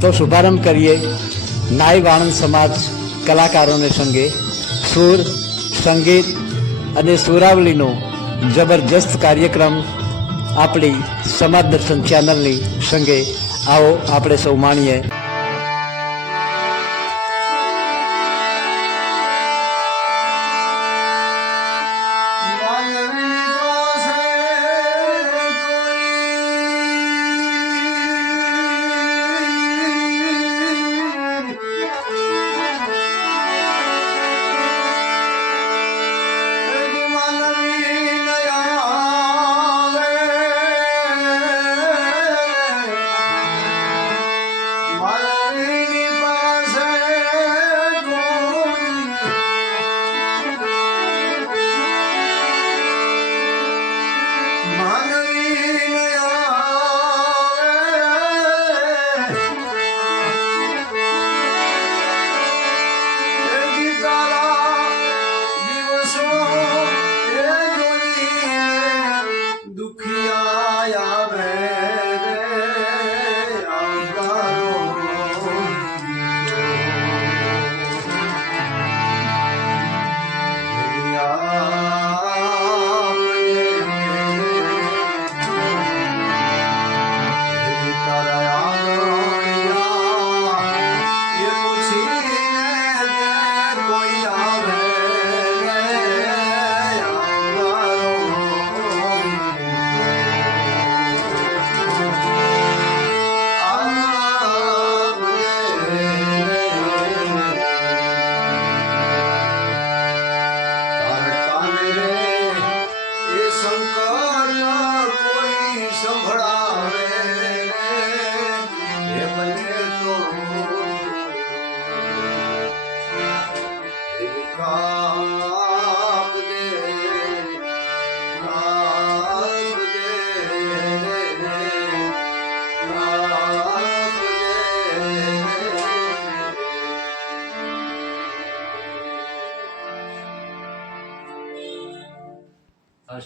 તો શુભારંભ કરીએ નાઈ વાણંદ સમાજ કલાકારોને સંગે સુર, સંગીત અને સુરાવલીનો જબરજસ્ત કાર્યક્રમ આપણી સમાજ દર્શન ચેનલની સંગે આવો આપણે સૌ માણીએ.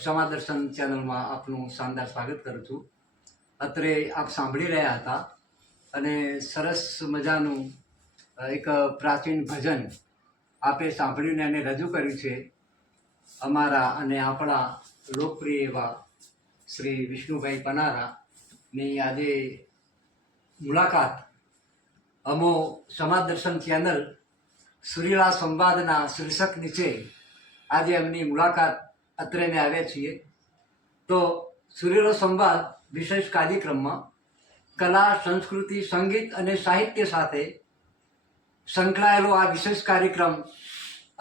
સમાજ દર્શન ચેનલમાં આપનું શાનદાર સ્વાગત કરું છું. અત્રે આપ સાંભળી રહ્યા હતા અને સરસ મજાનું એક પ્રાચીન ભજન આપે સાંભળીને એને રજૂ કર્યું છે. અમારા અને આપણા લોકપ્રિય એવા શ્રી વિષ્ણુભાઈ પનારાની આજે મુલાકાત અમો સમાજ દર્શન ચેનલ સુરીલા સંવાદના શીર્ષક નીચે આજે એમની મુલાકાત અત્રેને આવ્યા છીએ. તો સુરીલો સંવાદ વિશેષ કાર્યક્રમમાં કલા, સંસ્કૃતિ, સંગીત અને સાહિત્ય સાથે સંકળાયેલો આ વિશેષ કાર્યક્રમ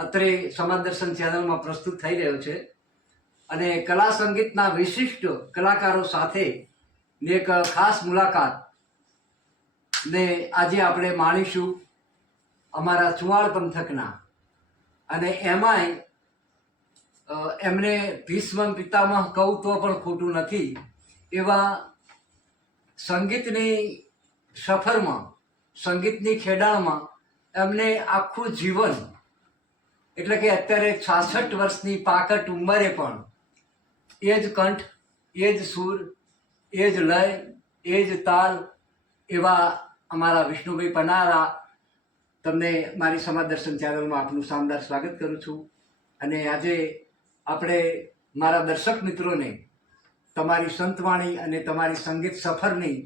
અત્રે સમાજ દર્શન ચેનલમાં પ્રસ્તુત થઈ રહ્યો છે અને કલા સંગીતના વિશિષ્ટ કલાકારો સાથે એક ખાસ મુલાકાત ને આજે આપણે માણીશું અમારા ચુવાડ પંથકના અને એમાંય એમને ભીષ્મ પિતામહ કહું તો પણ ખોટું નથી એવા સંગીતની સફરમાં, સંગીતની ખેડાણમાં એમને આખું જીવન એટલે કે અત્યારે 66 વર્ષની પાકટ ઉંમરે પણ એ જ કંઠ, એ જ સૂર, એ જ લય, એ જ તાલ એવા અમારા વિષ્ણુભાઈ પનારા, તમને મારી સમાજ દર્શન ચેનલમાં આપનું શાનદાર સ્વાગત કરું છું. અને આજે આપણે મારા દર્શક મિત્રોને તમારી સંતવાણી અને તમારી સંગીત સફરની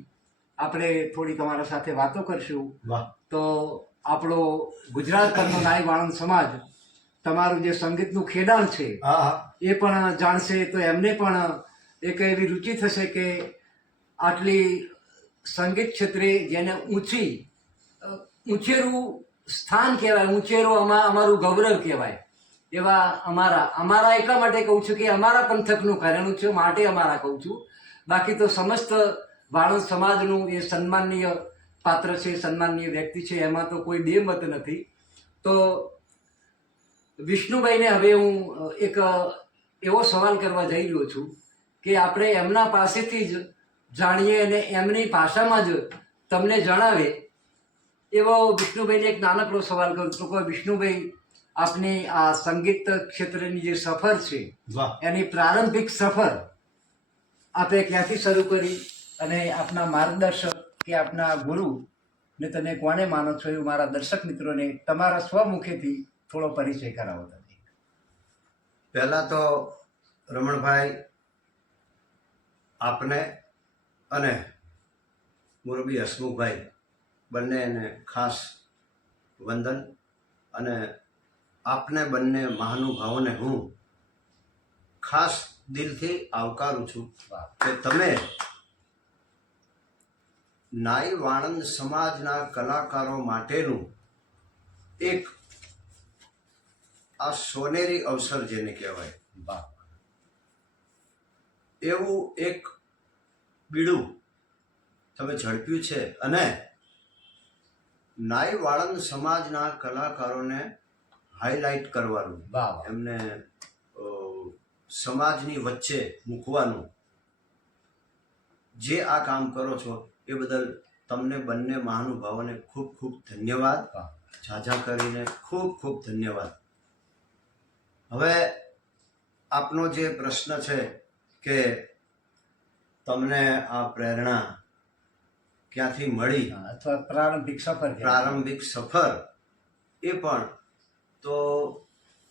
આપણે થોડી તમારા સાથે વાતો કરશું. તો આપણો ગુજરાત પરનો નાઈ વાણંદ સમાજ તમારું જે સંગીતનું ખેડાણ છે એ પણ જાણશે, તો એમને પણ એક એવી રુચિ થશે કે આટલી સંગીત ક્ષેત્રે જેને ઊંચેરું સ્થાન કહેવાય, ઊંચેરું અમારું ગૌરવ કહેવાય એવા અમારા એટલા માટે કહું છું કે અમારા પંથકનું કરેલું છે માટે અમારા કહું છું. બાકી તો સમસ્ત વાણંદ સમાજનું એ સન્માનનીય પાત્ર છે, સન્માનનીય વ્યક્તિ છે, એમાં તો કોઈ બે મત નથી. તો વિષ્ણુભાઈને હવે હું એક એવો સવાલ કરવા જઈ રહ્યો છું કે આપણે એમના પાસેથી જ જાણીએ અને એમની ભાષામાં જ તમને જણાવે એવો વિષ્ણુભાઈને એક નાનકડો સવાલ કરું છું કે વિષ્ણુભાઈ, આપની આ સંગીત ક્ષેત્રની જે સફર છે એની પ્રારંભિક સફર આપે ક્યાંથી શરૂ કરી અને આપના માર્ગદર્શક કે આપના ગુરુ ને તમે કોને માનો છો એવું મારા દર્શક મિત્રોને તમારા સ્વમુખેથી થોડો પરિચય કરાવો તમે. પહેલાં તો રમણભાઈ આપને અને મોરબી હસમુખભાઈ બંનેને ખાસ વંદન, અને આપને બંને મહાનુભાવોને હું ખાસ દિલથી આવકારું છું કે તમે નાઈ વાણંદ સમાજના કલાકારો માટેનું એક આ સોનેરી અવસર જેને કહેવાય વાહ. એવું એક બીડું તમે ઝડપ્યું છે, અને નાઈ વાળંદ સમાજના કલાકારોને હાઇલાઇટ કરવાનું, વાહ. એમને સમાજની વચ્ચે મૂકવાનું જે આ કામ કરો છો એ બદલ તમને બંને મહાનુભાવોને ખૂબ ખૂબ ધન્યવાદ. વાહ. ઝાઝા કરીને ખૂબ ખૂબ ધન્યવાદ. હવે આપનો જે પ્રશ્ન છે કે તમને આ પ્રેરણા ક્યાંથી મળી, અથવા પ્રારંભિક સફર પ્રારંભિક સફર, એ પણ તો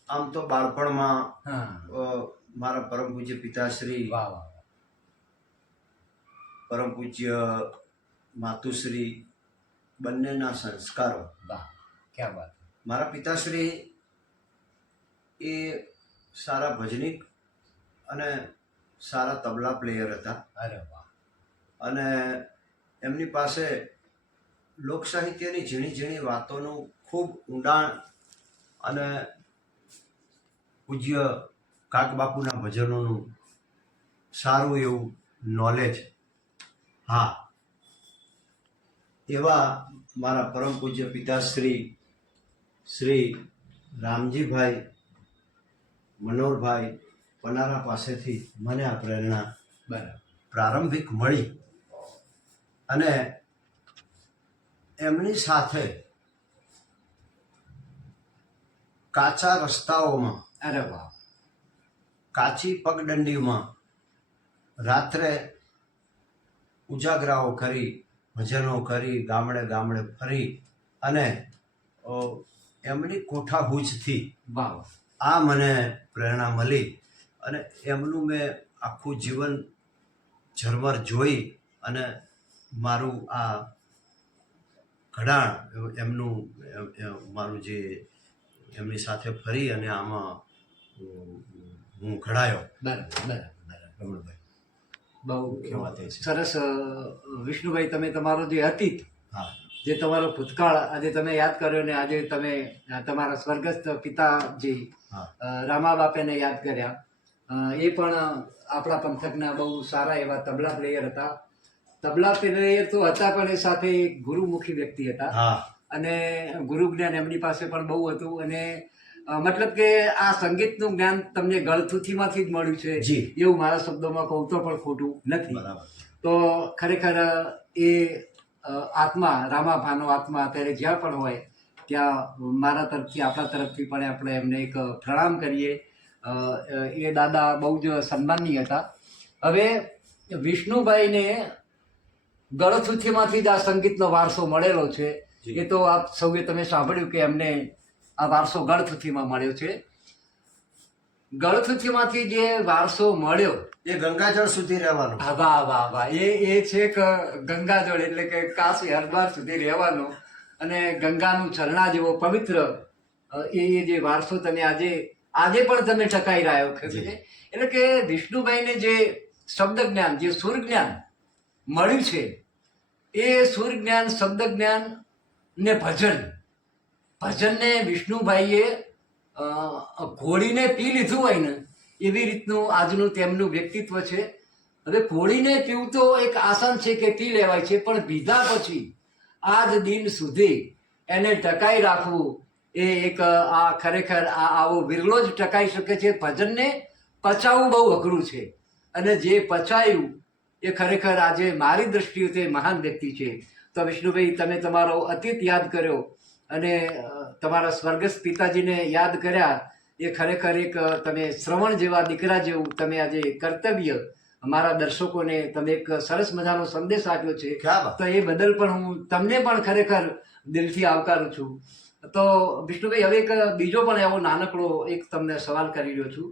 આમ તો બાળપણમાં મારા પરમ પૂજ્ય પિતાશ્રી, વાહ વાહ પરમ પૂજ્ય માતુશ્રી બંનેના સંસ્કારો. વાહ, ક્યાં વાત. મારા પિતાશ્રી એ સારા ભજનીક અને સારા તબલા પ્લેયર હતા, અરે વાહ. અને એમની પાસે લોક સાહિત્યની ઝીણી ઝીણી વાતોનું ખૂબ ઊંડાણ અને પૂજ્ય કાકબાપુના ભજનોનું સારું એવું નોલેજ. હા, એવા મારા પરમ પૂજ્ય પિતાશ્રી શ્રી રામજીભાઈ મનોહરભાઈ પનારા પાસેથી મને આ પ્રેરણા બરાબર પ્રારંભિક મળી, અને એમની સાથે કાચા રસ્તાઓમાં, અરે વાહ. કાચી પગદંડીમાં રાત્રે ઉજાગરાઓ કરી, ભજનો કરી, ગામડે ગામડે ફરી, અને એમની કોઠાહૂજથી વાહ. આ મને પ્રેરણા મળી, અને એમનું મેં આખું જીવન ઝરમર જોઈ, અને મારું આ ઘડાણ એમનું મારું જે એમની સાથે ફરી અને આમાં હું ઘડાયો. બરાબર બરાબર બરાબર રમણભાઈ, બહુ મુખ્ય વાત એ છે. સરસ. વિષ્ણુભાઈ, તમે તમારો જે અતીત, હા, જે તમારો ભૂતકાળ આજે તમે યાદ કર્યો, ને આજે તમે તમારા સ્વર્ગસ્થ પિતાજી હા, રામા બાપેને યાદ કર્યા. એ પણ આપણા પંથકના બહુ સારા એવા તબલા પ્લેયર હતા. તબલા પ્લેયર તો હતા, પણ એ સાથે ગુરુમુખી વ્યક્તિ હતા, હા, અને ગુરુ જ્ઞાન એમની પાસે પણ બહુ હતું. અને મતલબ કે આ સંગીતનું જ્ઞાન તમને ગળથુથીમાંથી જ મળ્યું છે, જી. એવું મારા શબ્દોમાં કહું તો પણ ખોટું નથી. બરાબર. તો ખરેખર એ આત્મા, રામાભાનો આત્મા અત્યારે જ્યાં પણ હોય ત્યાં મારા તરફથી, આપણા તરફથી પણ આપણે એમને એક પ્રણામ કરીએ. એ દાદા બહુ જ સન્માનનીય હતા. હવે વિષ્ણુભાઈને ગળથુથીમાંથી જ આ સંગીતનો વારસો મળેલો છે. જી. એ તો આપ સૌએ તમે સાંભળ્યું કે એમને આ વારસો ગળથુથીમાં મળ્યો છે. ગળથુથીમાંથી જે વારસો મળ્યો, એ ગંગાજળ સુધી રહેવાનું. હા, વાહ વાહ વાહ. એ છે કે ગંગાજળ એટલે કે કાશી હરિદ્વાર સુધી રહેવાનો, અને ગંગાનું ઝરણા જેવો પવિત્ર એ જે વારસો તમે આજે પણ તમે ટકાઈ રહ્યો છે. એટલે કે વિષ્ણુભાઈને જે શબ્દ જ્ઞાન, જે સુર જ્ઞાન મળ્યું છે, એ સુર જ્ઞાન, શબ્દ જ્ઞાન ને ભજનને વિષ્ણુભાઈએ ઘોડીને પી લીધું હોય ને એવી રીતનું આજનું તેમનું વ્યક્તિત્વ છે. હવે ઘોડીને પીવું તો એક આસાન છે કે પી લેવાય છે, પણ પીધા પછી આજ દિન સુધી એને ટકાઈ રાખવું એ એક આ ખરેખર આવો વિરલો જ ટકાઈ શકે છે. ભજનને પચાવવું બહુ અઘરું છે, અને જે પચાયું એ ખરેખર આજે મારી દ્રષ્ટિએ તે મહાન વ્યક્તિ છે. તો વિષ્ણુભાઈ, તમે તમારો અતીત યાદ કર્યો અને તમારા સ્વર્ગસ્થ પિતાજીને યાદ કર્યા, એ ખરેખર એક તમે શ્રવણ જેવા દીકરા જેવું તમે આજે કર્તવ્ય અમારા દર્શકોને તમે એક સરસ મજાનો સંદેશ આપ્યો છે, ક્યાં વાત. તો એ બદલ પણ હું તમને પણ ખરેખર દિલથી આવકારું છું. તો વિષ્ણુભાઈ, હવે એક બીજો પણ એવો નાનકડો એક તમને સવાલ કરી રહ્યો છું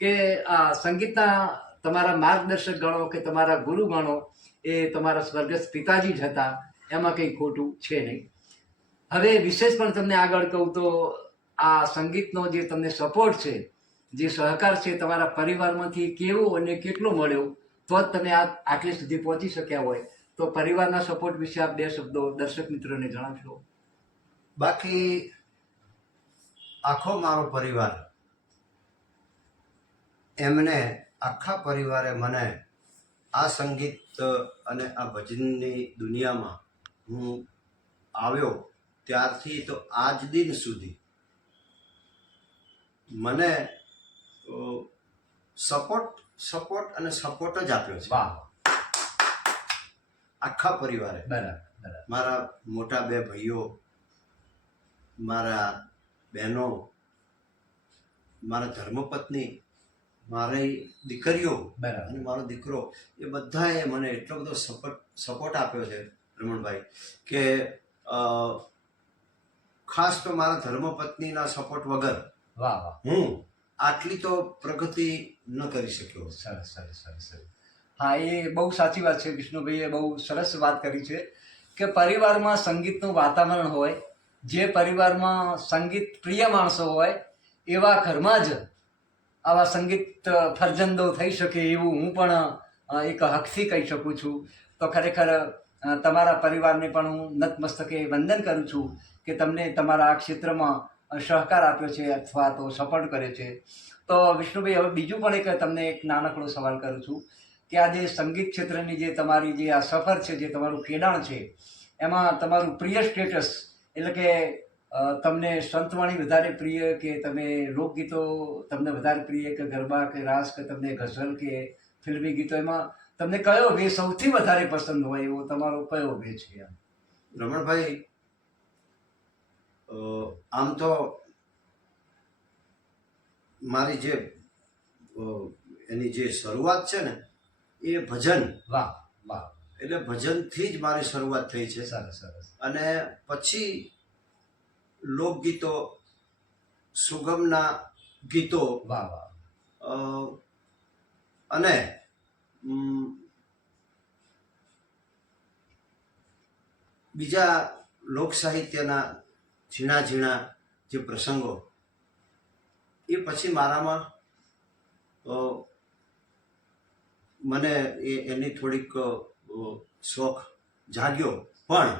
કે આ સંગીતના તમારા માર્ગદર્શક ગણો કે તમારા ગુરુ ગણો એ તમારા સ્વર્ગસ્થ પિતાજી જ હતા, એમાં કંઈ ખોટું છે નહીં. હવે વિશેષ પણ તમને આગળ કહું તો આ સંગીતનો જે તમને સપોર્ટ છે, જે સહકાર છે, તમારા પરિવારમાંથી કેવો અને કેટલો મળ્યો તો જ તમે આટલે સુધી પહોંચી શક્યા હોય. તો પરિવારના સપોર્ટ વિશે આપ 2 શબ્દો દર્શક મિત્રોને જણાવશો? બાકી આખો મારો પરિવાર, એમને આખા પરિવારે મને આ સંગીત અને આ ભજનની દુનિયામાં હું આવ્યો ત્યારથી તો આજ દિન સુધી મને સપોર્ટ અને સપોર્ટ જ આપ્યો છે. વાહ, આખા પરિવારે. બરાબર. મારા મોટા 2 ભાઈઓ, મારા બહેનો, મારા ધર્મપત્ની, મારી દીકરીઓ બરાબર. અને મારો દીકરો, એ બધાએ મને એટલો બધો સપોર્ટ આપ્યો છે રમણભાઈ કે ખાસ તો મારા ધર્મપત્નીના સપોર્ટ વગર વાહ વાહ, હું આટલી તો પ્રગતિ ન કરી શક્યો. સરસ. હા, એ બહુ સાચી વાત છે. વિષ્ણુભાઈએ બહુ સરસ વાત કરી છે કે પરિવારમાં સંગીતનું વાતાવરણ હોય, જે પરિવારમાં સંગીત પ્રિય માણસો હોય એવા ઘરમાં જ આવા સંગીત ફરજંદો થઈ શકે એવું હું પણ એક હકથી કહી શકું છું. તો ખરેખર તમારા પરિવારને પણ હું નતમસ્તકે વંદન કરું છું કે તમને તમારા આ ક્ષેત્રમાં સહકાર આપ્યો છે અથવા તો સપોર્ટ કર્યો છે. તો વિષ્ણુભાઈ, હવે બીજું પણ એક તમને એક નાનકડો સવાલ કરું છું કે આ જે સંગીત ક્ષેત્રની જે તમારી જે આ સફર છે, જે તમારું ખેડાણ છે, એમાં તમારું પ્રિય સ્ટેટસ એટલે કે તમને સંતવાણી વધારે પ્રિય કે તમે લોકગીતો તમને વધારે પ્રિય કે ગરબા કે રાસ કે તમને ગઝલ કે ફિલ્મી ગીતો, એમાં તમને કયો વે સૌથી વધારે પસંદ હોય એવો તમારો કયો વે છે? રમણભાઈ, આમ તો મારી જે એની જે શરૂઆત છે ને એ ભજન. વાહ વાહ, એટલે ભજનથી જ મારી શરૂઆત થઈ છે. સરસ. અને પછી લોકગીતો, સુગમના ગીતો, વાહ વાહ, અને બીજા લોક સાહિત્યના ઝીણા ઝીણા જે પ્રસંગો, એ પછી મારામાં મને એની થોડીક શોખ જાગ્યો, પણ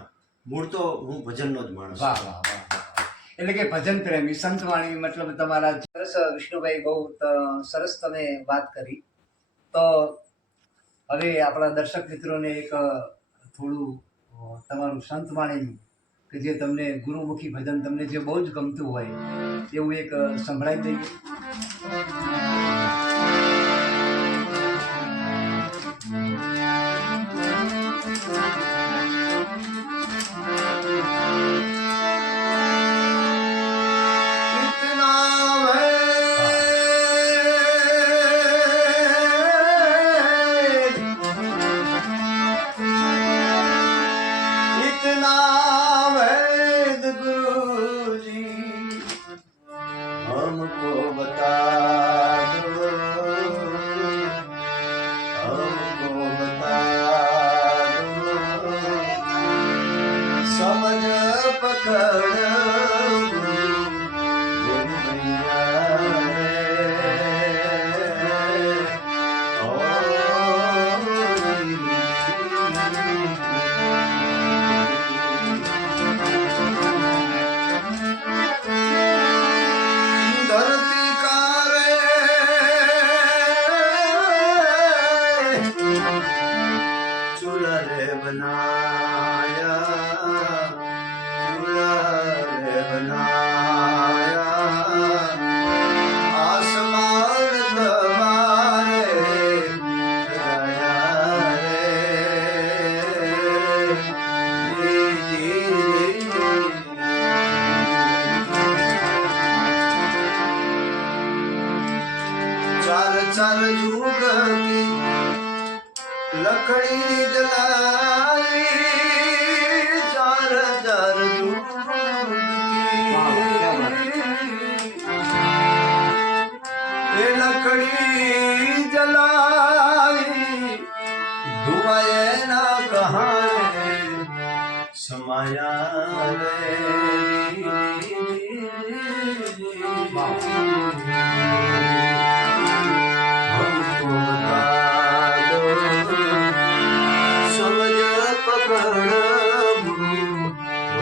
મૂળ તો હું ભજનનો જ માણસ. વાહ વાહ વાહ. એટલે કે ભજન પ્રેમી, સંતવાણી, મતલબ તમારા સરસ. વિષ્ણુભાઈ, બહુ સરસ તમે વાત કરી. તો હવે આપણા દર્શક મિત્રોને એક થોડું તમારું સંતવાણીનું કે જે તમને ગુરુમુખી ભજન તમને જે બહુ જ ગમતું હોય એવું એક સંભળાવી દઈએ. हमको बता दो, हमको बता दो, समझ पकड़ बनाया, चूल्हा रे बनाया. લખડી જલાઈ ચાર ચાર વાહ, ક્યાં વાત. એ લખડી જલાઈ ધુઆએ ના કહાને સમાયા રે हमको बता दो समझ पकड़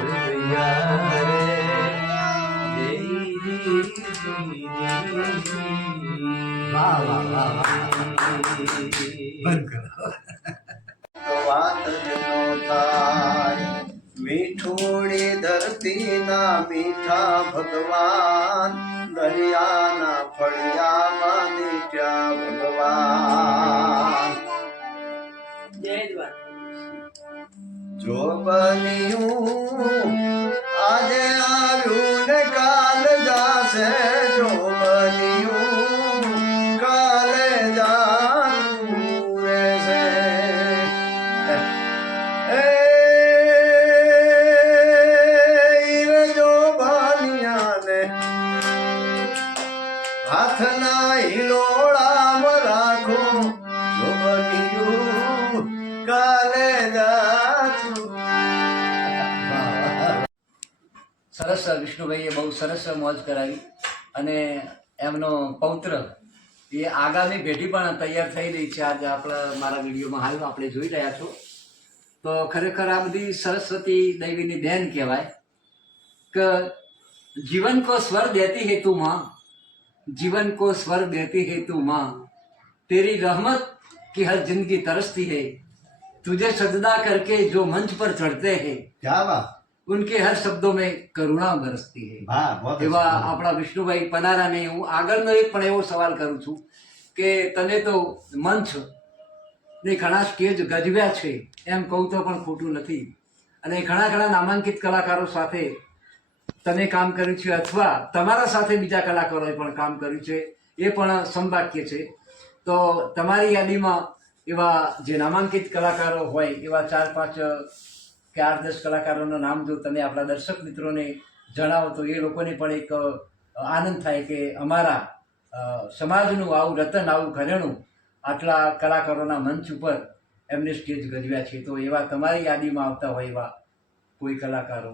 भैया रे વાહ, વાહ, વાહ, વાહ. બંધ કરો. વાત જનો થાય મીઠોડી ધરતીના મીઠા ભગવાન દરિયાના ફળિયામાં નીટ્યા ભગવાન જો બન્યું આજે આવ્યું ને કાલ જાશે જો બન્યું કાલે જાતું રહેશે એ જો ભાનિયાને હાથના હિલોળામાં રાખો જો બન્યું કાલે જાતું સરસ વિષ્ણુભાઈએ બહુ સરસ મોજ કરાવી અને એમનો પૌત્ર એ આગામી પેઢી પણ તૈયાર થઈ રહી છે. આજે આપણા મારા વિડીયોમાં હાલ આપણે જોઈ રહ્યા છો. તો ખરેખર આ બધી સરસ્વતી દેવીની દેન કહેવાય કે जीवन को स्वर देती है तू माँ, जीवन को स्वर देती है तू माँ, तेरी रहमत की हर जिंदगी तरसती है, तुझे सजदा करके जो मंच पर चढ़ते हैं क्या बात उनके हर शब्दों में करुणा बरसती है. વાહ બહુત એવા આપણા વિષ્ણુભાઈ પનારાને હું આગળનો એક પણ એવો સવાલ કરું છું કે તમે તો મંચ ને ઘણા સ્ટેજ ગજવ્યા છે એમ કહું તો પણ ખોટું નથી અને ઘણા ઘણા નામાંકિત કલાકારો સાથે તમે કામ કર્યું છે અથવા તમારા સાથે બીજા કલાકારોએ પણ કામ કર્યું છે એ પણ સંભાગ્ય છે. તો તમારી યાદીમાં એવા જે નામાંકિત કલાકારો હોય એવા 4-5 કે 8-10 કલાકારોના નામ જો તમે આપણા દર્શક મિત્રોને જણાવો તો એ લોકોને પણ એક આનંદ થાય કે અમારા સમાજનું આવું રતન આવું ઘરેણું આટલા કલાકારોના મંચ ઉપર એમને સ્ટેજ ગજવ્યા છે. તો એવા તમારી યાદીમાં આવતા હોય એવા કોઈ કલાકારો.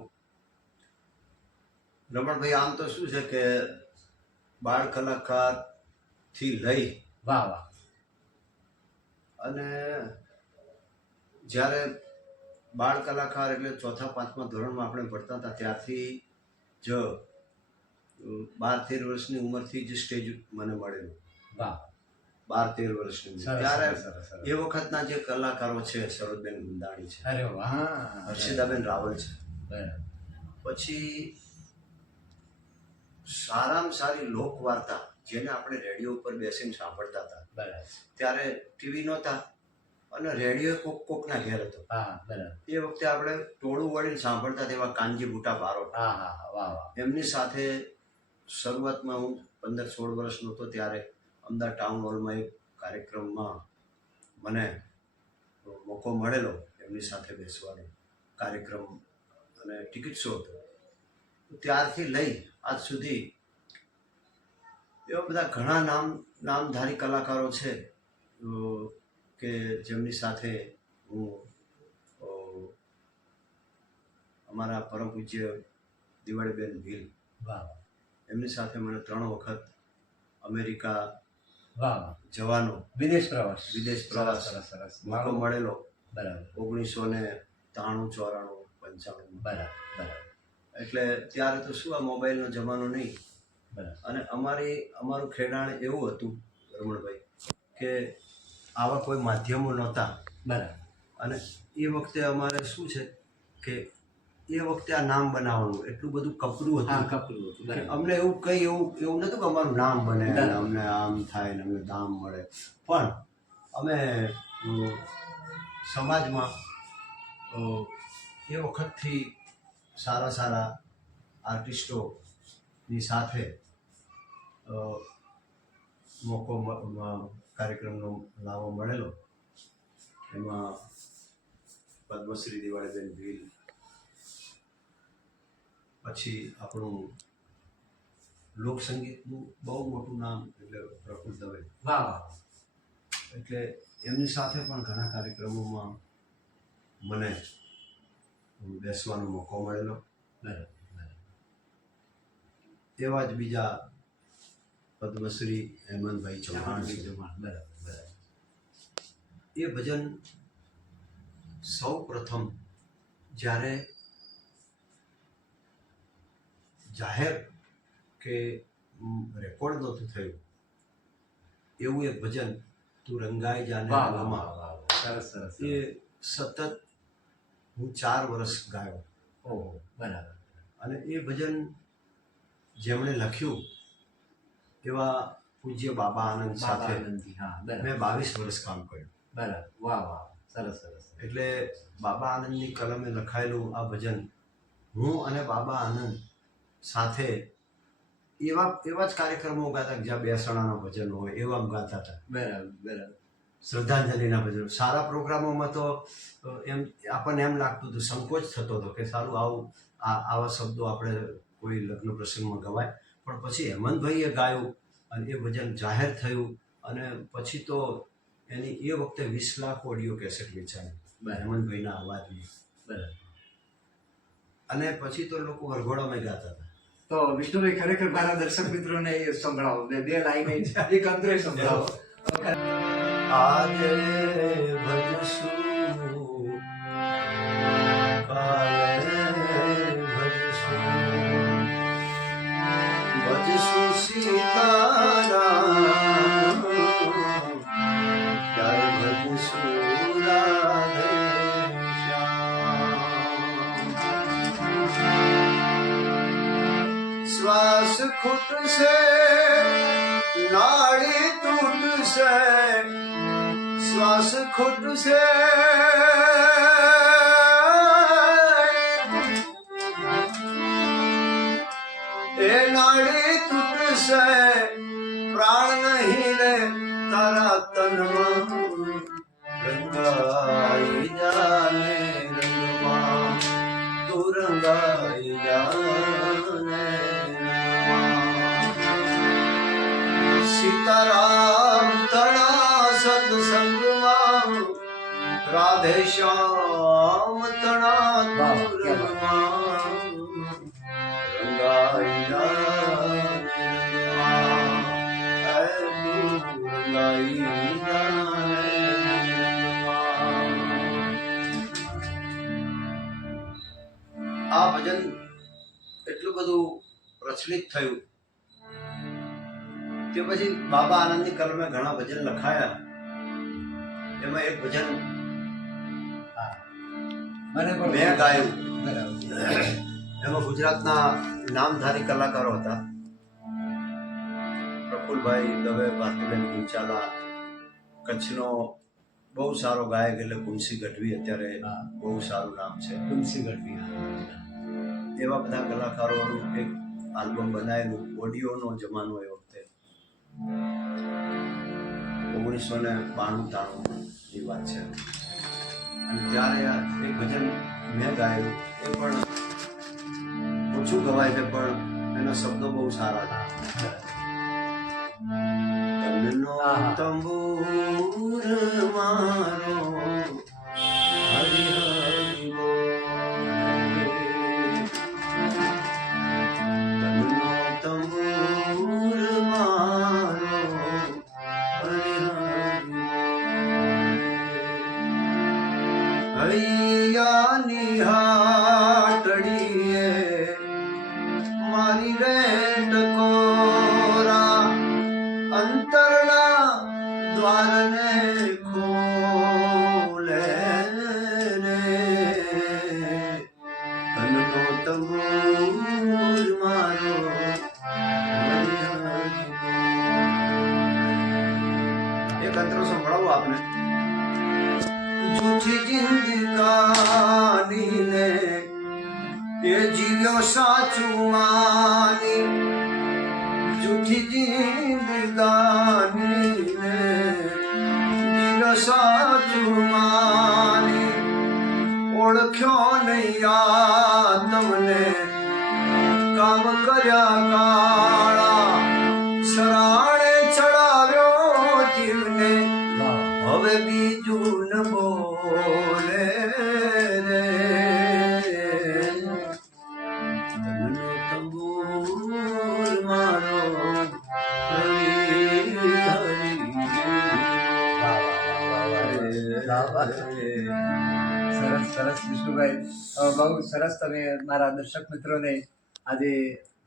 રમણભાઈ આમ તો શું છે કે બાળ કલાકાર થી લઈ વાહ વાહ. અને જ્યારે બાળ કલાકાર એટલે 4-5મા ધોરણમાં આપણે ભણતા હતા ત્યારથી જ 12-13 વર્ષની ઉંમરથી જ સ્ટેજ મને મળેલું. વાહ. 12-13 વર્ષની ઉંમર. ત્યારે એ વખતના જે કલાકારો છે સરોજબેન ગુંદાણી છે, અરે વાહ, હર્ષિદાબેન રાવલ છે, પછી સારામાં સારી લોકવાર્તા જેને આપણે રેડિયો ઉપર બેસીને સાંભળતા હતા. બરાબર. ત્યારે ટીવી નહોતા અને રેડિયો કોકના ઘેર હતો. હા બરાબર. એ વખતે આપણે ટોળું વળીને સાંભળતા તેવા કાનજી બુટા બારોટ. હા હા વાહ વાહ. એમની સાથે શરૂઆતમાં હું 15-16 વર્ષનો હતો ત્યારે અમદાવાદ ટાઉન હોલમાં એક કાર્યક્રમમાં મને મોકો મળેલો એમની સાથે બેસવાનો કાર્યક્રમ અને ટિકિટ શો હતો. ત્યારથી લઈ આજ સુધી એવા બધા ઘણા નામધારી કલાકારો છે કે જેમની સાથે હું અમારા પરમ પૂજ્ય દિવાળીબેન ભીલ એમની સાથે મને 3 વખત અમેરિકા જવાનો વિદેશ પ્રવાસ સરસ મોકો મળેલો. બરાબર. 1993, 94, 95. બરાબર. એટલે ત્યારે તો શું આ મોબાઈલનો જમાનો નહીં. બરાબર. અને અમારું ખેડાણ એવું હતું રમણભાઈ કે આવા કોઈ માધ્યમો નહોતા. બરાબર. અને એ વખતે અમારે શું છે કે એ વખતે આ નામ બનાવવાનું એટલું બધું કપરું હતું. અમને એવું નહોતું કે અમારું નામ બને અમને આમ થાય ને અમને દામ મળે. પણ અમે સમાજમાં એ વખતથી સારા આર્ટિસ્ટોની સાથે મોકો કાર્યક્રમનો લાવો મળેલો. એમાં પદ્મશ્રી દિવાળીબેન ભીલ, પછી આપણું લોકસંગીતનું બહુ મોટું નામ એટલે પ્રફુલ્લ દવે. વાહ વાહ. એટલે એમની સાથે પણ ઘણા કાર્યક્રમોમાં મને બેસવાનો મોકો મળેલો. બરાબર. એવા જ બીજા પદ્મશ્રી હેમંતભાઈ ચૌહાણ છે. બરાબર. એ ભજન સૌ પ્રથમ જ્યારે જાહેર કે રેકોર્ડ નહોતું થયું એવું એક ભજન તું રંગાઈ જાને રંગમાં, સરસ સરસ. એ સતત હું 4 વર્ષ ગાયો. ઓહો, બરાબર. અને એ ભજન જેમણે લખ્યું એવા પૂજ્ય બાબા આનંદ સાથે આનંદજી, હા, બરાબર. મેં 22 વર્ષ કામ કર્યું. બરાબર. વાહ વાહ, સરસ સરસ. એટલે બાબા આનંદની કલમે લખાયેલું આ ભજન હું અને બાબા આનંદ સાથે એવા જ કાર્યક્રમો ગાતા જ્યાં બેસણાના ભજન હોય એવા ગાતા હતા. બરાબર. શ્રદ્ધાંજલિના ભજનો. સારા પ્રોગ્રામોમાં તો એમ આપણને એમ લાગતું હતું, સંકોચ થતો હતો કે સારું આવા શબ્દો આપણે કોઈ લગ્ન પ્રસંગમાં ગવાય. પણ પછી હેમંતભાઈએ ગાયું અને એ ભજન જાહેર થયું અને પછી તો એની એ વખતે 20 લાખ ઓડિયો કેસેટ વેચાણી હેમંતભાઈના અવાજની. બરાબર. અને પછી તો લોકો વરઘોડામાં ગાતા હતા. તો વિષ્ણુભાઈ, ખરેખર મારા દર્શક મિત્રોને એ સંભળાવો, બે લાઈન એક અંતરે સંભળાવો. આજે ભજશું કાલે ભજશું સીતારામ ત્યારે ભજશું રાધે શ્યામ. શ્વાસ ખૂટશે નાડી તૂટશે, શ્વાસ ખૂટશે એ નાડી તૂટશે, પ્રાણ નહીં રે તારા તનમાં, રંગાઈ જાને રંગમાં, તું રંગાઈ જાને. સીતારામ તણા સત્સંગમાં, રાધે શ્યામ તણા રંગમાં, રંગાઈ જાને રંગાઈ જાને. આ ભજન એટલું બધું પ્રચલિત થયું કે પછી બાબા આનંદની કલમે ઘણા ભજન લખાયા. એમાં એક ભજન મને પણ મેં ગાયું. બરાબર. એમાં ગુજરાતના નામધારી કલાકારો હતા, પ્રફુલભાઈ દવે, ભારતીબેન ગુંચાલા, કચ્છનો બહુ સારો ગાયક એટલે કુંસી ગઢવી, અત્યારે બહુ સારું નામ છે તુલસી ગઢવી. એવા બધા કલાકારોનું એક આલ્બમ બનાવેલું. ઓડિયોનો જમાનો એ વખતે 1992-93 ની વાત છે. અને ત્યારે એક ભજન મેં ગાયું. એ પણ ઓછું ગવાય છે પણ એના શબ્દો બહુ સારા હતા. તનનો તંબૂર મારો હરિ હરિ બોલે, તનનો તંબૂર મારો હરિ હરિ બોલે, હૈયા નિહાટડીએ મારી રે ટકોરા, અંતરના દ્વારને ખોલે રે, તનનો તંબૂર મારો હરિ હરિ બોલે. એક અંતરો સંભળાવું આપને. જૂઠી જિંદગાની ને એ જીવ્યો સાચું માની, જૂઠી જિંદગાની ને જીવ્યો સાચું અભિમાની ઓળખ્યો નહીં આ તમને કામ કર્યા કાળા શરાણે ચડાવ્યો જીવને હવે બીજું ન બોલે રે તનનો તંબુર મારો હરી હરી સરસ સરસ વિષ્ણુભાઈ, બહુ સરસ તમે મારા દર્શક મિત્રોને આજે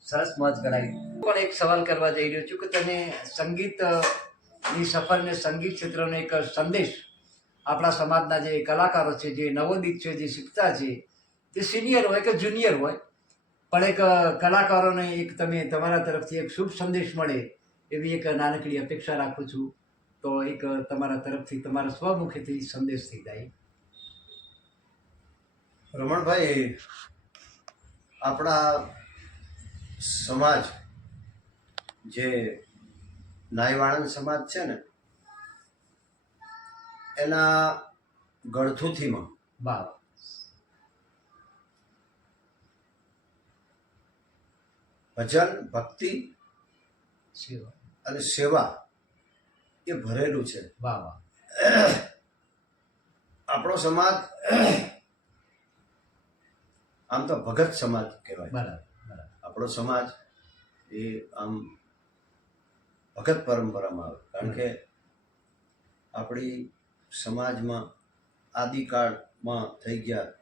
સરસ મોજ કરાવી. પણ એક સવાલ કરવા જઈ રહ્યો છું કે તમે સંગીતની સફરને સંગીત ક્ષેત્રનો એક સંદેશ આપણા સમાજના જે કલાકારો છે, જે નવોદિત છે, જે શીખતા છે, તે સિનિયર હોય કે જુનિયર હોય, પણ એક કલાકારોને એક તમે તમારા તરફથી એક શુભ સંદેશ મળે એવી એક નાનકડી અપેક્ષા રાખું છું. તો એક તમારા તરફથી તમારા સ્વમુખેથી સંદેશ થઈ જાય. રમણભાઈ, આપણા સમાજ જે નાયવાણંદ સમાજ છે ને એના ગળથુથીમાં વાહ ભજન, ભક્તિ સેવા, અને સેવા એ ભરેલું છે. વાહ વાહ આપણો સમાજ આમ તો ભગત સમાજ કહેવાય. બરાબર બરાબર આપણો સમાજ એ આમ ભગત પરંપરામાં આવે, કારણ કે આપણી સમાજમાં આદિકાળમાં થઈ ગયા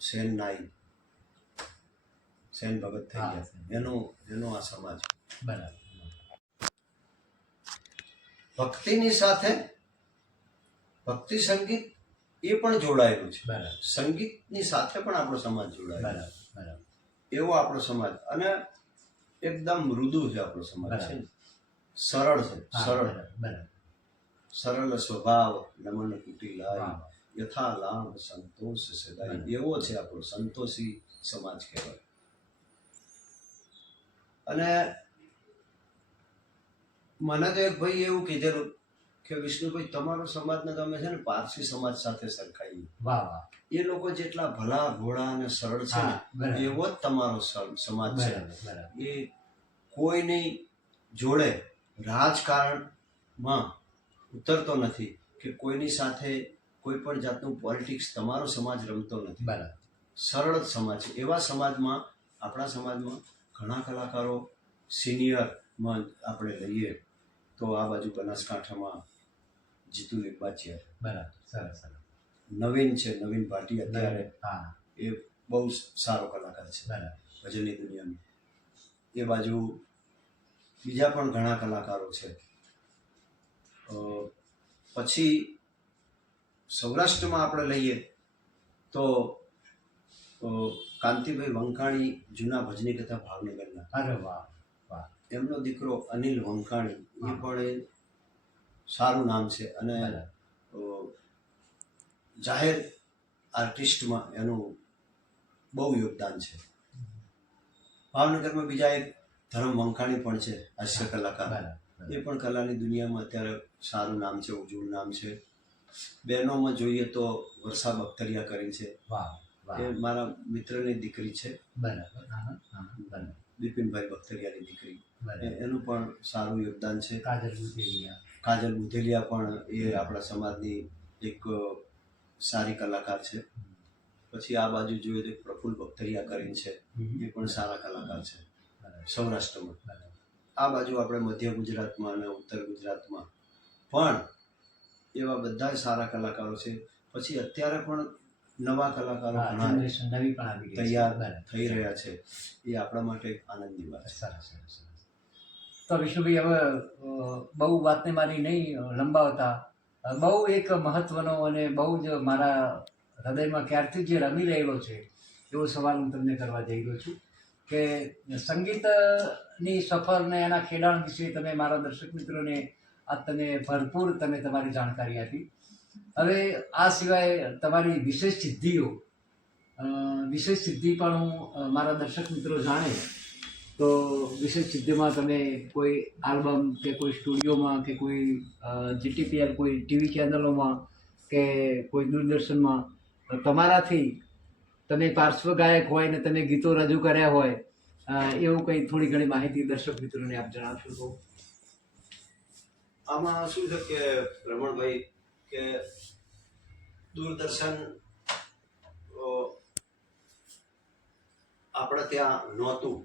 સેન નાઈ, સેન ભગત થઈ હા, ગયા, એનો આ સમાજ. બરાબર ભક્તિની સાથે ભક્તિ સંગીત એ પણ જોડાયેલું છે. બરાબર સંગીતની સાથે પણ આપણો સમાજ જોડાયેલો બરાબર બરાબર એવો આપણો સમાજ. અને એકદમ મૃદુ છે આપણો સમાજ. બરાબર. છે ને, સરળ છે, હા, સરળ બરાબર બરાબર સરળ સ્વભાવ નમન કુટી લાય વાહ યથા લાભ સંતોષ સદાય. એવો છે આપણો સંતોષી સમાજ કહેવાય. અને મને તો એક ભાઈ એવું કીધેલું કે વિષ્ણુભાઈ, તમારો સમાજને તમે છે ને પારસી સમાજ સાથે સરખાઈએ. વાહ વાહ એ લોકો જેટલા ભલા ભોળા અને સરળ છે હા, ને બરાબર. એવો જ તમારો સમાજ છે. બરાબર બરાબર એ કોઈની જોડે રાજકારણમાં ઉતરતો નથી કે કોઈની સાથે કોઈ પણ જાતનું પોલિટિક્સ તમારો સમાજ રમતો નથી. બરાબર સરળ જ સમાજ છે. એવા સમાજમાં આપણા સમાજમાં ઘણા કલાકારો સિનિયરમાં આપણે લઈએ તો આ બાજુ બનાસકાંઠામાં જીતુ લીંબાચિયા, બરાબર સરસ સરસ નવીન છે, નવીન ભાટી અત્યારે હા એ બહુ સારો કલાકાર છે બરાબર ભજનની દુનિયામાં. એ બાજુ બીજા પણ ઘણા કલાકારો છે. પછી સૌરાષ્ટ્રમાં આપણે લઈએ તો કાંતિભાઈ વંકાણી, જૂના ભજની કથા ભાવનગરના, અરે વાહ વાહ એમનો દીકરો અનિલ વંકાણી, એ પણ એ સારું નામ છે. અને જાહેર આર્ટિસ્ટમાં એનું બહુ યોગદાન છે. ભાવનગરમાં બીજા એક ધરમ વંકાણી પણ છે, હાસ્ય કલાકાર. એ પણ કલાની દુનિયામાં અત્યારે સારું નામ છે, ઉજળું નામ છે. બહેનોમાં જોઈએ તો વર્ષા બખ્તરિયા કરી છે, વાહ વાહ એ મારા મિત્રની દીકરી છે, બરાબર હા હા બરાબર બિપિનભાઈ બખ્તરિયાની દીકરી. બરાબર એનું પણ સારું યોગદાન છે. કાજલ બુધેલિયા કાજલ બુધેલિયા પણ એ આપણા સમાજની એક સારી કલાકાર છે. પછી આ બાજુ જોઈએ તો પ્રફુલ્લ બખ્તરિયા કરીને છે, એ પણ સારા કલાકાર છે સૌરાષ્ટ્રમાં. આ બાજુ આપણે મધ્ય ગુજરાતમાં અને ઉત્તર ગુજરાતમાં પણ એવા બધા સારા કલાકારો છે. પછી અત્યારે પણ નવા કલાકારો ઘણા નવી પણ આવી ગઈ છે. તૈયાર બરાબર. થઈ રહ્યા છે. એ આપણા માટે એક આનંદની વાત છે. સરસ સરસ સરસ. તો વિષ્ણુભાઈ, હવે બહુ વાતને મારી નહીં લંબાવતા, બહુ એક મહત્વનો અને બહુ જ મારા હૃદયમાં ક્યારથી જે રમી રહેલો છે એવો સવાલ હું તમને કરવા જઈ રહ્યો છું કે સંગીતની સફરને એના ખેડાણ વિશે તમે મારા દર્શક મિત્રોને આ તમે ભરપૂર તમે તમારી જાણકારી આપી. હવે આ સિવાય તમારી વિશેષ સિદ્ધિઓ, વિશેષ સિદ્ધિ પણ હું મારા દર્શક મિત્રો જાણે તો વિશેષ સિદ્ધિમાં તમે કોઈ આલ્બમ કે કોઈ સ્ટુડિયોમાં કે કોઈ જીટીપીએલ કોઈ ટીવી ચેનલોમાં કે કોઈ દૂરદર્શનમાં તમારાથી તમે પાર્શ્વ ગાયક હોય ને તમે ગીતો રજૂ કર્યા હોય, એવું કંઈ થોડી ઘણી માહિતી દર્શક મિત્રોને આપ જણાવશો તો? આમાં શું છે કે રમણભાઈ, કે દૂરદર્શન આપણે ત્યાં નહોતું.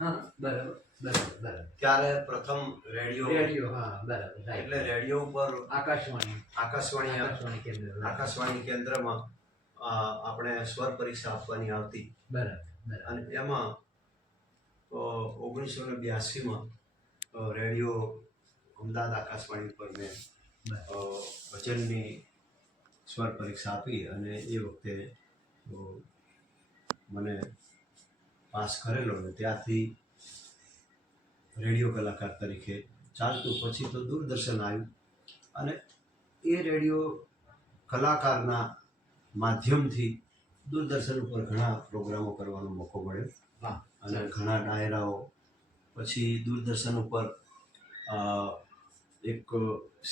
હા, બરાબર બરાબર બરાબર. ત્યારે પ્રથમ રેડિયો, હા બરાબર, right. એટલે રેડિયો ઉપર આકાશવાણી આકાશવાણી કેન્દ્રમાં આપણે સ્વર પરીક્ષા આપવાની આવતી. બરાબર બરાબર. અને એમાં 1982માં રેડિયો અમદાવાદ આકાશવાણી પર મેં વચનની સ્વર પરીક્ષા આપી અને એ વખતે મને પાસ કરેલો ને ત્યારથી રેડિયો કલાકાર તરીકે ચાલતું. પછી તો દૂરદર્શન આવ્યું અને એ રેડિયો કલાકારના માધ્યમથી દૂરદર્શન ઉપર ઘણા પ્રોગ્રામો કરવાનો મોકો મળ્યો. વાહ. અને ઘણા ડાયરાઓ. પછી દૂરદર્શન ઉપર એક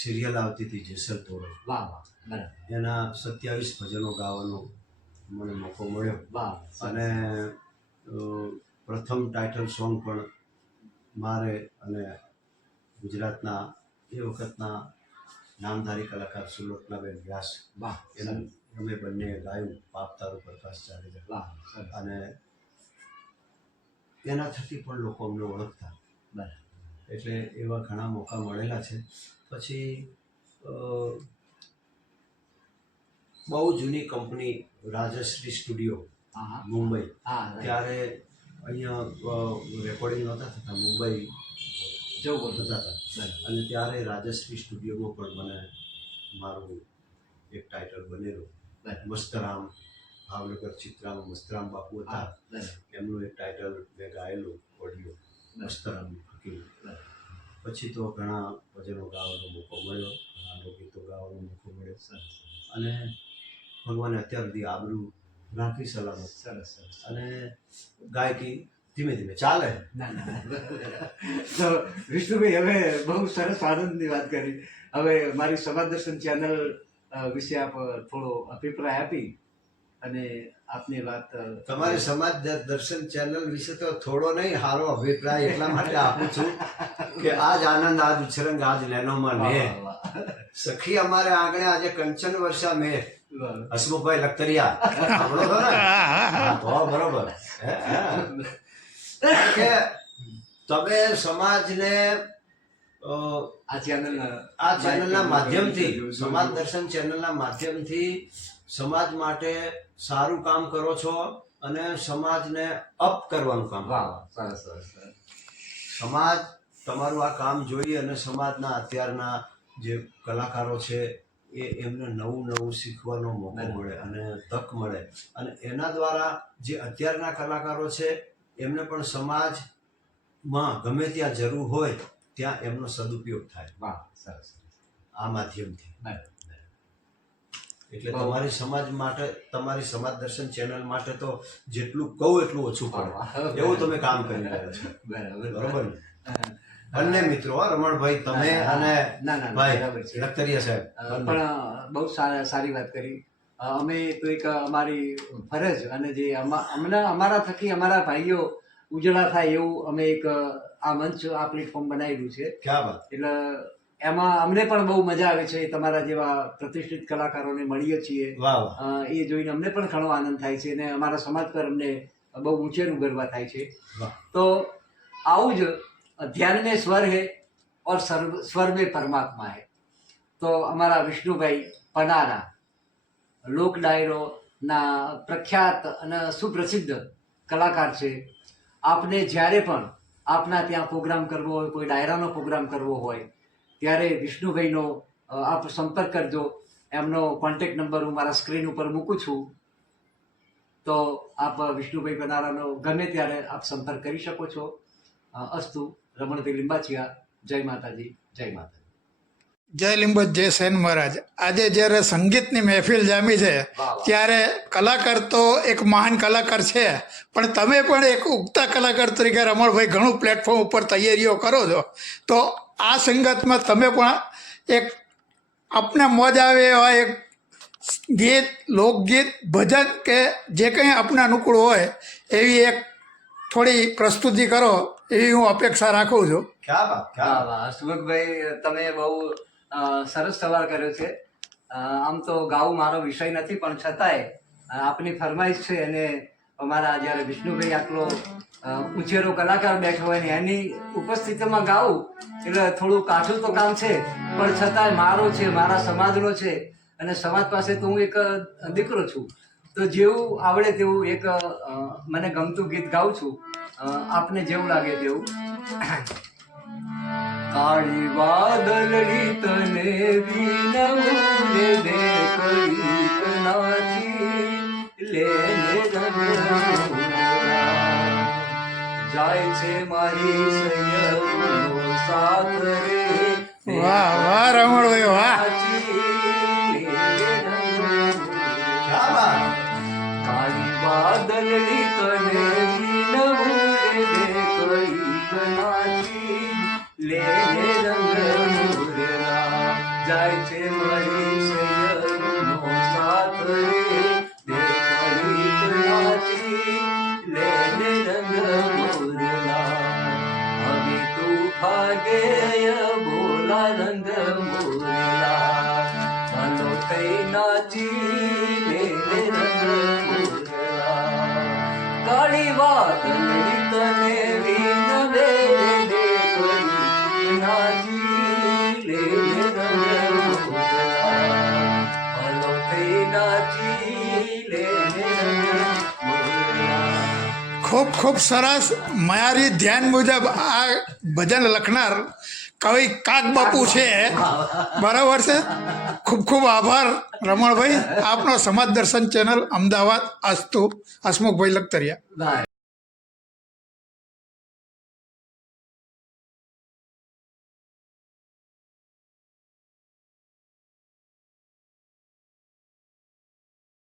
સિરિયલ આવતી હતી જેસલ તોરલ. વાહ વાહ, બરાબર. એના 27 ભજનો ગાવાનો મને મોકો મળ્યો. વાહ. અને પ્રથમ ટાઇટલ સોંગ પણ મારે અને ગુજરાતના એ વખતના નામધારી કલાકાર સુલોચનાબેન વ્યાસ, વાહ. એનું અમે બંને ગાયું, પાપ તારો પ્રકાશ ચાલે છે. વાહ. અને એના થકી પણ લોકો અમને ઓળખતા. બરાબર. એટલે એવા ઘણા મોકા મળેલા છે. પછી બહુ જૂની કંપની રાજશ્રી સ્ટુડિયો હા મુંબઈ, હા, right. ત્યારે અહીંયા રેકોર્ડિંગ નહોતા થતા, મુંબઈ જવું થતા હતા. અને ત્યારે રાજશ્રી સ્ટુડિયોમાં પણ મને મારું એક ટાઇટલ બનેલું. મસ્તરામ, ભાવનગર ચિત્રામાં મસ્તરામ બાપુ હતા, એમનું એક ટાઇટલ મેં ગાયેલું ઓડિયો, મસ્તરામનું ફકીર. પછી તો ઘણા ભજનો ગાવાનો મોકો મળ્યો, ઘણા લોકગીતો ગાવાનો મોકો મળ્યો. અને ભગવાને અત્યાર સુધી આબરૂ રાખી સલામત. સરસ સરસ. અને ગાયકી ધીમે ધીમે ચાલે. ના ના, તો વિષ્ણુભાઈ, હવે બહુ સરસ આનંદની વાત કરી. હવે મારી સમાજ દર્શન ચેનલ વિશે આપ થોડો અભિપ્રાય આપી અને આપની વાત. તમારી સમાજ દર્શન ચેનલ વિશે તો થોડો નહીં, સારો અભિપ્રાય એટલા માટે આપું છું કે આજ આનંદ, આજ ઉછરંગ, આજ લેનોમાં ને સખી અમારે આંગણે આજે કંચન વર્ષા મેં હસમુખભાઈ લખતરિયા સાંભળો છો ને? હા, તો બરોબર. કે તમે સમાજને આ ચેનલના માધ્યમથી, સમાજ દર્શન ચેનલના માધ્યમથી સમાજ માટે સારું કામ કરો છો અને સમાજને અપ કરવાનું કામ. સરસ સરસ. સમાજ તમારું આ કામ જોઈ અને સમાજના અત્યારના જે કલાકારો છે એમને નવું નવું શીખવાનો મોકો મળે અને તક મળે. અને એના દ્વારા જે અત્યારના કલાકારો છે એમને પણ સમાજમાં ગમે ત્યાં જરૂર હોય ત્યાં એમનો સદુપયોગ થાય. વાહ, સરસ. આ માધ્યમથી. બરાબર. એટલે તમારી સમાજ માટે, તમારી સમાજ દર્શન ચેનલ માટે તો જેટલું કહું એટલું ઓછું પડે, એવું તમે કામ કરી રહ્યા છો. બરોબર ને? બંને મિત્રો, રમણભાઈ, તમે અને ભાઈ લખતરિયા સાહેબ, પણ બહુ સારી વાત કરી. અમે તો એક અમારી ફરજ અને જે અમારા થકી અમારા ભાઈઓ ઉજળા થાય એવું અમે એક આ મંચ, આ પ્લેટફોર્મ બનાવેલું છે. ક્યાં વાત. એટલે એમાં અમને પણ બહુ મજા આવે છે. તમારા જેવા પ્રતિષ્ઠિત કલાકારોને મળીએ છીએ, એ જોઈને અમને પણ ઘણો આનંદ થાય છે અને અમારા સમાજ પર અમને બહુ ઊંચેરું ગર્વ થાય છે. તો આવું જ ધ્યાન में स्वर है और स्वर में परमात्मा है. તો અમારા વિષ્ણુભાઈ પનારા લોક ડાયરોના પ્રખ્યાત અને સુપ્રસિદ્ધ કલાકાર છે. આપને જ્યારે પણ આપના ત્યાં પ્રોગ્રામ કરવો હોય, કોઈ ડાયરાનો પ્રોગ્રામ કરવો હોય, ત્યારે વિષ્ણુભાઈનો આપ સંપર્ક કરજો. એમનો કોન્ટેક્ટ નંબર હું મારા સ્ક્રીન ઉપર મૂકું છું, તો આપ વિષ્ણુભાઈ પનારાનો ગમે ત્યારે આપ સંપર્ક કરી શકો છો. અસ્તુ. રમણભાઈ લિંબાચિયા. જય માતાજી, જય માતાજી. જય લીંબોજ, જય સેન મહારાજ. આજે જ્યારે સંગીતની મહેફિલ જામી છે ત્યારે કલાકાર તો એક મહાન કલાકાર છે, પણ તમે પણ એક ઉગતા કલાકાર તરીકે રમણભાઈ ઘણું પ્લેટફોર્મ ઉપર તૈયારીઓ કરો છો. તો આ સંગતમાં તમે પણ એક આપને મોજ આવે એવા એક ગીત લોકગીત ભજન કે જે કંઈ આપને અનુકૂળ હોય એવી એક થોડી પ્રસ્તુતિ કરો એવી હું અપેક્ષા રાખું છું. ક્યાં વાત વાહ ક્યાં વાહ સુભગભાઈ, તમે બહુ સરસ સવાલ કર્યો છે. આમ તો ગાવું મારો વિષય નથી, પણ છતાંય આપની ફરમાઈશ છે અને અમારા જ્યારે વિષ્ણુભાઈ આટલો ઉછેરો કલાકાર બેઠો હોય ને એની ઉપસ્થિતિમાં ગાવું એટલે થોડું કાઠું તો કામ છે, પણ છતાંય મારો છે, મારા સમાજનો છે અને સમાજ પાસે તો હું એક દીકરો છું, તો જેવું આવડે તેવું એક મને ગમતું ગીત ગાઉં છું. આપને જેવું લાગે તેવું. કાળી વાદળડી તને વિનવું રે કડીક નાચી લેને જાય છે મારી સૈયદનો સાથ રે વાહ વાહ રમણભાઈ વાહ. ક્યાં વાત કાળી વાદળડી તને વિનવું રે કડીક નાચી લેને રંગ મોરલા જાય છે મારી સૈયદનો સાથ રે કડીક નાચી લેને રંગ મોરલા હવે તું ભાગે બોલા રંગ મોરલા ચાલો કઈ નાચી લેને રંગ મોરલા કાળી વાદળી તને વિનવે રે કડી નાચી લેને રંગ મોરલા ચાલો કઈ નાચી લેને રંગ મોરલા. ખૂબ ખૂબ સરસ. મારી ધ્યાન મુજબ આ ભજન લખનાર કવિ કાક બાપુ છે, બરાબર છે. ખૂબ ખૂબ આભાર રમણભાઈ. આપનો સમાજ દર્શન ચેનલ અમદાવાદ. અસ્તુ. હસમુખભાઈ લખતરિયા. બાય.